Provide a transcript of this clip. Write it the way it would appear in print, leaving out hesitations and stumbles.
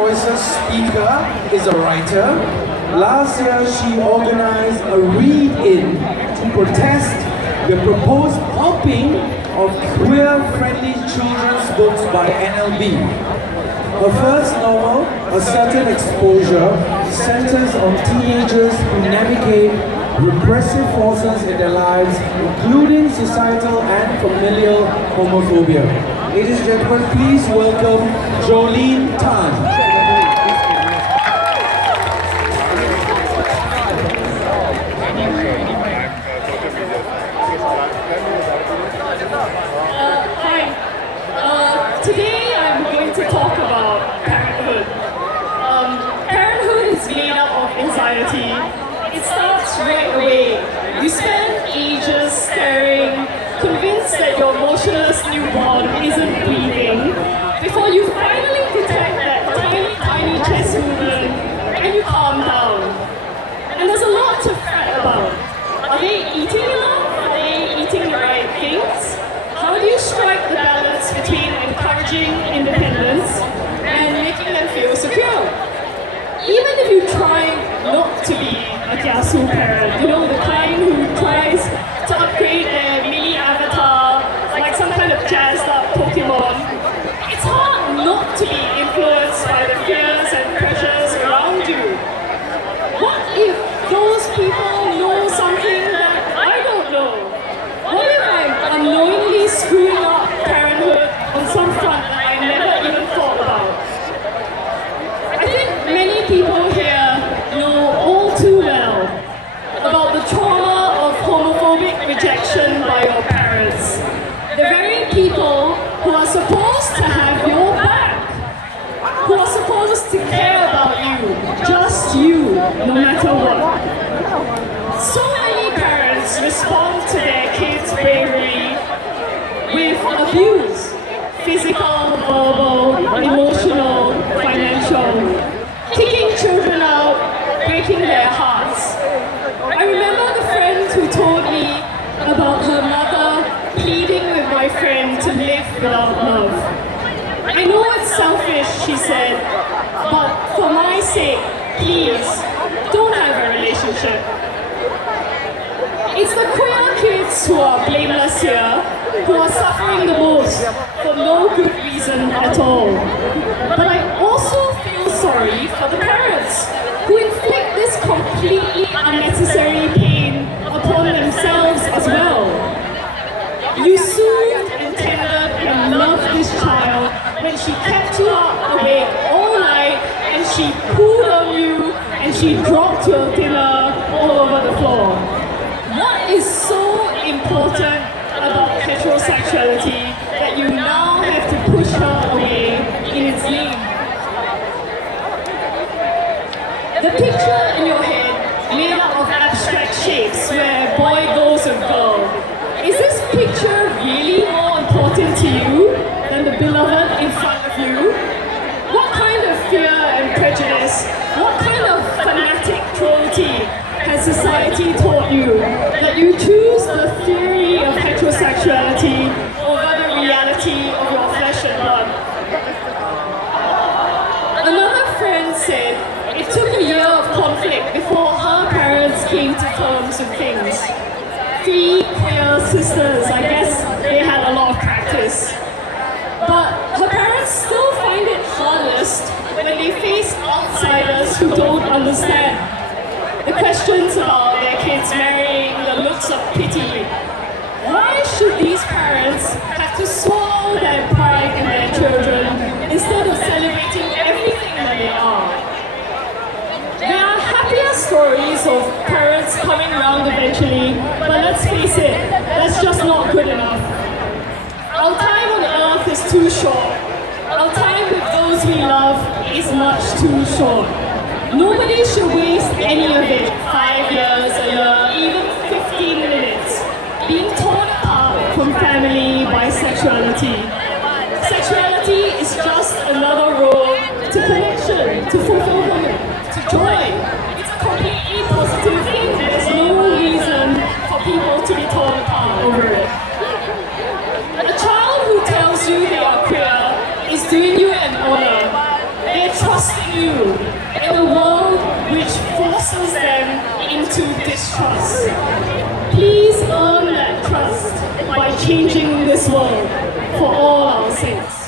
Voices speaker is a writer. Last year, she organized a read-in to protest the proposed helping of queer-friendly children's books by NLB. Her first novel, A Certain Exposure, centers on teenagers who navigate repressive forces in their lives, including societal and familial homophobia. Ladies and gentlemen, please welcome Jolene Tan. Today I'm going to talk about parenthood. Parenthood is made up of anxiety. It starts right away. You spend ages staring, convinced that your motionless newborn isn't breathing, before you finally detect that tiny, tiny chest movement and you calm down. And there's a lot to fret about. Are they eating enough? Are they eating the right things? How do you strike the balance between encouraging independence and making them feel secure? Even if you try not to be a kiasu parent, you know, the kind who tries to upgrade their mini avatar like some kind of jazzed up Pokemon, it's hard not to be influenced by the fears and pressures around you. What if those people know something that I don't know? What if I'm unknowingly screwing up parenthood on some front that I never even thought about? I think many people here know all too well about the trauma of homophobic rejection by your parents. The very people who are supposed to have your back, who are supposed to care about you, just you, no matter what. So many parents respond to their kids' bravery with abuse, physical, verbal, emotional, financial, kicking children out, breaking their hearts. I remember the friend who told me about her mother pleading with my friend to live without love. I know it's selfish, she said, but for my sake, please, don't have a relationship. It's the queer kids who are blameless here, who are suffering the most for no good reason at all. But I also feel sorry for the parents who inflict this completely unnecessary pain upon themselves as well. You soothed and tended and loved this child when she kept you up awake all night and she pooed on you and she dropped your dinner all over the floor. What is so important about heterosexuality that you now have to push her away in its name? The picture in your head, made up of abstract shapes where boy goes with girl, is this picture really more important to you than the beloved in front of you? What kind of fear and prejudice, what kind of fanatic cruelty has society taught you that you choose the theory of heterosexuality over the reality of your flesh and blood? Another friend said it took a year of conflict before her parents came to terms with things. 3 queer sisters, I guess they had a lot of practice. But her parents still find it hardest when they face outsiders who don't understand. The questions about their kids marrying, the looks of pity. Why should these parents have to swallow their pride in their children instead of celebrating everything that they are? There are happier stories of parents coming around eventually, but let's face it, that's just not good enough. Our time on earth is too short. Our time with those we love is much too short. Nobody should waste any of it, 5 years, a year, even 15 minutes, being torn apart from family by sexuality. Sexuality is just another road to connection, to fulfillment, to joy. It's a completely positive thing. There's no reason for people to be torn apart over it. A child who tells you they are queer is doing you an honor. They're their trust in you in a world which forces them into distrust. Please earn that trust by changing this world for all our sakes.